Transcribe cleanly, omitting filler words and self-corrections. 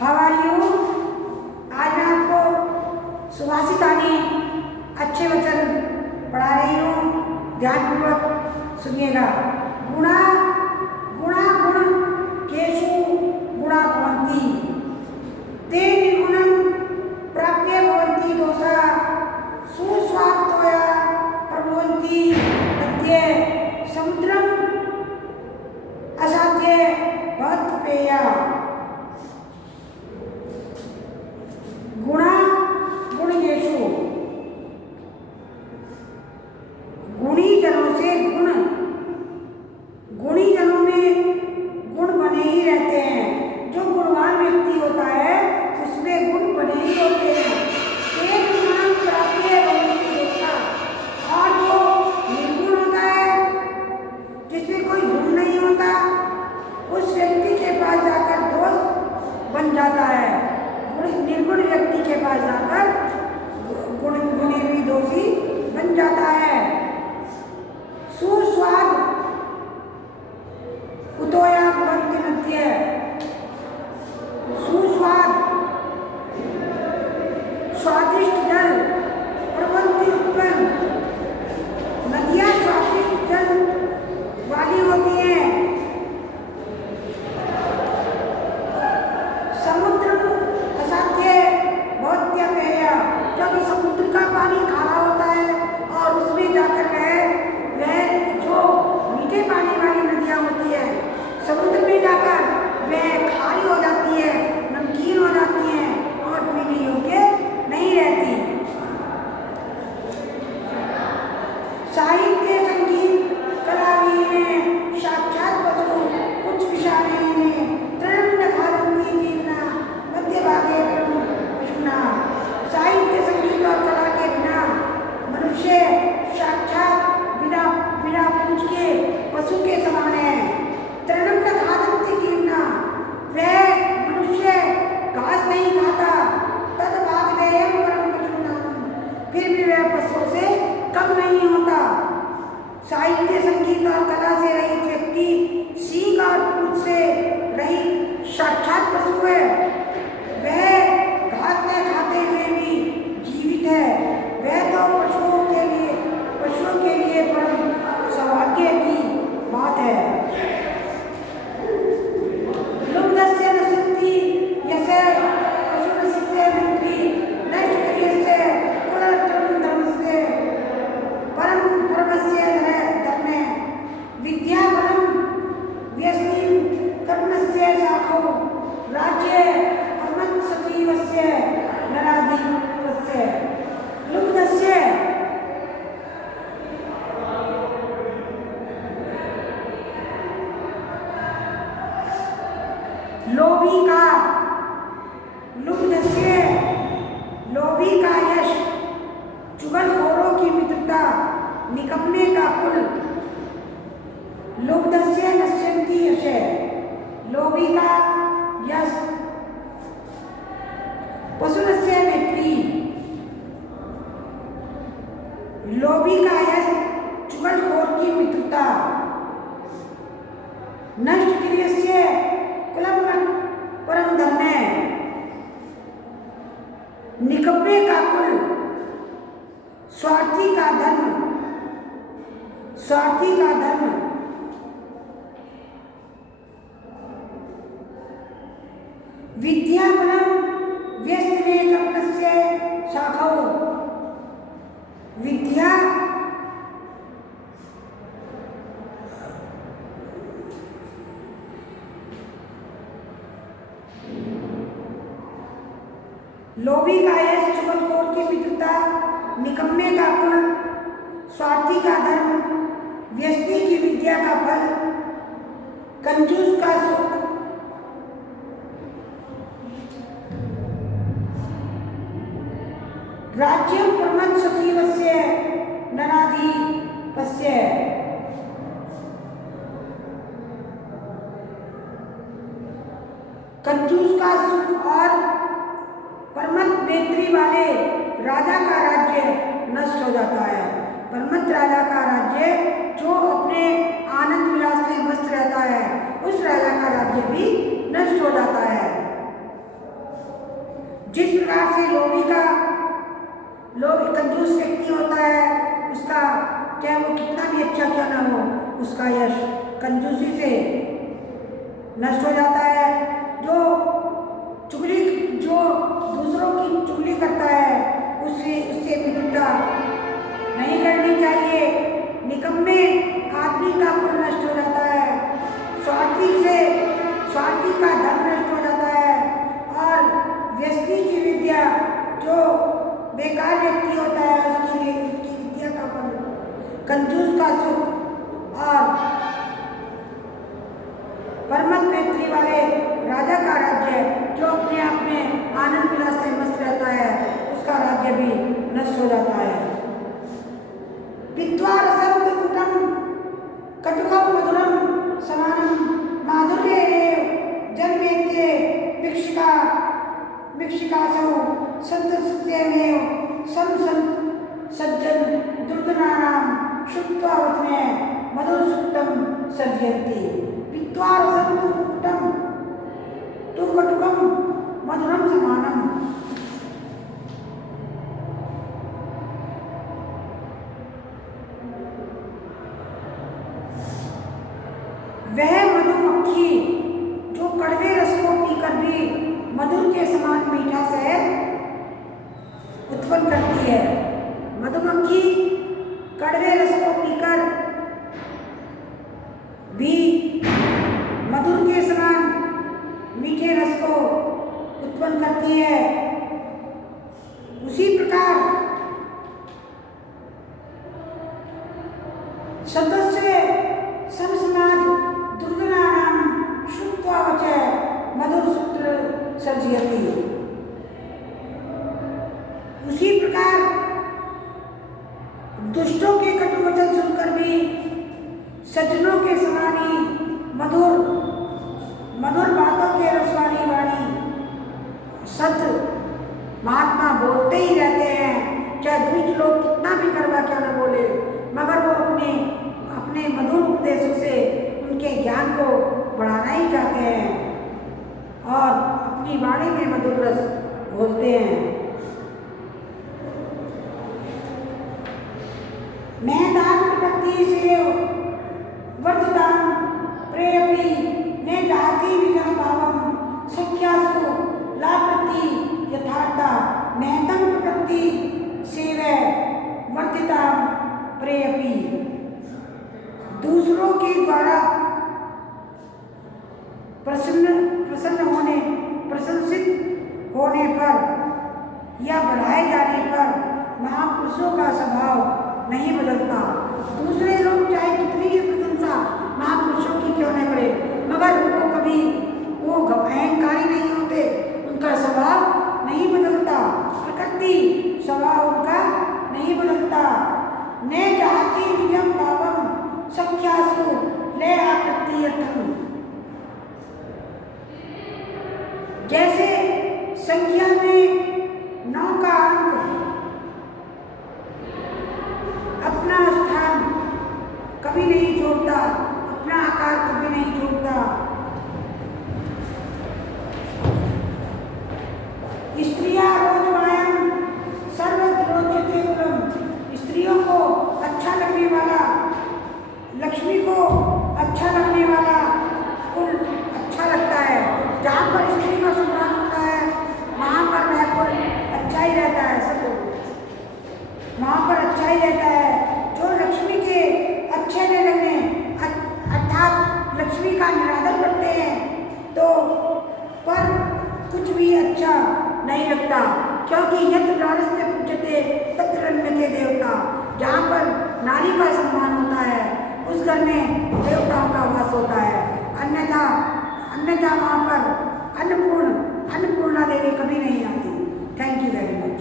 How are you? आज मैं आपको सुभाषिता में अच्छे वचन पढ़ा रही हूँ, ध्यानपूर्वक सुनिएगा। गुणा गुणा गुण केषु गुणा भवन्ति, ते निर्गुणं प्राप्य भवन्ति दोषा, सुस्वात्तया प्रभवन्ति मध्ये, समुद्रम असाध्य भवत्पेया। गुणा गुणेषु, गुणी जनों से गुण, गुणी जनों में गुण बने ही रहते हैं। जो गुणवान व्यक्ति होता है उसमें गुण बने ही होते हैं। एक गुण प्राप्य भवन्ति दोषा, और जो निर्गुण होता है जिसमें कोई गुण नहीं होता उस व्यक्ति के पास जाकर दोष बन जाता है। निर्गुण व्यक्ति के पास जाकर गुणी भी दोषी बन जाता है। सुस्वाद उतोया भवन्ति मध्ये, सुस्वाद स्वादिष्ट जल प्रभवन्ति उत्पन्न, नदियां स्वादिष्ट जल वाली होती हैं। समुद्र असाध्य भवत्पेया, क्योंकि समुद्र का पानी खारा होता है और उसमें जाकर वह जो मीठे पानी वाली नदियाँ होती है समुद्र में जाकर वह खारी हो जाती है, नमकीन हो जाती है और पीने योग्य नहीं रहती। साहित्य संगीत कला ने साक्षात पशु कुछ विषाणे ने तृणं न खादन्ति जीवना मध्य भागे पशुना। साहित्य संगीत और कला के बिना मनुष्य साक्षात बिना पूछ के पशु के समान है। तृणं न खादन्ति जीवना, वह मनुष्य घास नहीं खाता। तद भागधेयं परम पशूनां, फिर भी वह पशुओं से कम नहीं होता। साहित्य संगीत और कला से रहित व्यक्ति सींग और पूंछ से रहित साक्षात पशु है। वह घास न खाते हुए भी जीवित है। वह तो पशुओं के लिए परम सौभाग्य की बात है। लुब्धस्य नश्यन्ति यस्य पशुनस्य विद्धि, नष्ट क्रियस्य कुलत्रयं धर्मस्य परमस्य धर्मे, विद्याबलं व्यसनं कर्मस्य शाखौ, राज्ये परमसचिवस्य नराधिपस्य। लुब्धस्य, लोभी का, लुब्धस्य लोभी का यश, चुगलखोरों की मित्रता, निकम्मे का कुल। लुब्धस्य नश्यन्ति यशः, लोभी का यश, पशुनस्य मैत्री, लोभी का यश, चुगलखोर की मित्रता। नष्ट क्रियस्य कुलम परम धर्मे, निकम्मे का कुल, स्वार्थी का धर्म, स्वार्थी का धर्म। विद्याबलं व्यसने कर्मस्य शाखौ, विद्या लोभी का यश, चुगलखोर की मित्रता, निकम्मे का कुल, स्वार्थी का धर्म, व्यसनी की विद्या का फल, कंजूस का सुख, राज्यं परमसचिवस्य नराधिपस्य। कंजूस का सुख और परमत मैत्री वाले राजा का राज्य नष्ट हो जाता है। परमत राजा का राज्य जो अपने आनंद विलास में मस्त रहता है उस राजा का राज्य भी नष्ट हो जाता है। जिस प्रकार से लोभी कंजूस व्यक्ति होता है, उसका चाहे वो कितना भी अच्छा क्यों ना हो, उसका यश कंजूसी से नष्ट हो जाता है। जो दूसरों की चुगली करता है, उससे मित्रता नहीं करनी चाहिए। निकम्मे आदमी का कुल नष्ट हो जाता है, स्वार्थी का धन नष्ट हो जाता है, और व्यक्ति की विद्या, जो बेकार व्यक्ति होता है, उसकी विद्या का फल, कंजूस का सुख और परमत मैत्री वाले राजा का राज्य, जो अपने आप में आनंद विलास से मस्त रहता है, उसका राज्य भी नष्ट हो जाता है। पित्वा रसं कुटं कटुकं मधुरं समानं माधुर्ये जन्मेत्ये भिक्षिकासौ सन्तस्यमेव सज्जन दुर्जनानां शुक्त्वा वचने मधुरसुक्तं सर्जयन्ति। पित्वा रसं कुटं तु कटुकं मधुरं समानं। वह मधुमक्खी जो कड़वे रस को पीकर भी मधुर के समान मीठा शहद उत्पन्न करती है। मधुमक्खी कड़वे रस को पीकर भी मधुर के समान मीठे रस को उत्पन्न करती है। उसी प्रकार सदस्य समसमाज दुर्जनानां शुक्त्वा वचः मधुरसूत्र सर्जयति। उसी प्रकार दुष्टों के कटु वचन सुनकर भी सज्जनों के समान ही मधुर बातों के रसवानी वाणी सत महात्मा बोलते ही रहते हैं। चाहे दुष्ट लोग कितना भी कड़वा क्यों न बोले, मगर वो अपने मधुर उपदेशों से उनके ज्ञान को बढ़ाना ही चाहते हैं और अपनी वाणी में मधुर रस बोलते हैं। मैं दान प्रकृति से वर्धतां प्रेयपि ने जाति विजम भावम सख्यासु लाभति यथार्था महतम प्रकृति सेव वर्धितां प्रेयपि। दूसरों के द्वारा प्रशंसित होने पर या बढ़ाए जाने पर महापुरुषों का स्वभाव नहीं बदलता। दूसरे लोग चाहे कितनी भी प्रशंसा महापुरुषों की क्यों न करे, मगर उनको कभी वो अहंकारी नहीं होते, उनका स्वभाव नहीं बदलता, प्रकृति स्वभाव उनका नहीं बदलता। ने जाति निजम भावम सख्यासु ले आकृत्यर्थम। जैसे संख्या में 9 का अंक अपना स्थान कभी नहीं छोड़ता, अपना आकार कभी नहीं छोड़ता। स्त्रियां रोजवायम सर्वरोचते कुलम। स्त्रियों को अच्छा लगने वाला, लक्ष्मी को अच्छा लगने वाला कुल अच्छा लगता है। जहाँ पर स्त्री का सम्मान होता है, वहाँ पर वह कुल अच्छा ही रहता है, सब वहाँ पर अच्छा ही रहता है। जो लक्ष्मी के अच्छे नहीं लगने अर्थात लक्ष्मी का निरादर करते हैं, तो पर कुछ भी अच्छा नहीं लगता, क्योंकि यत्र नारस्य पूज्यते तत्र रम्यते देवता। जहाँ पर नारी का सम्मान होता है, उस घर में देवताओं का वास होता है। अन्यथा वहाँ पर अन्नपूर्णा देवी कभी नहीं आती। Thank you very much.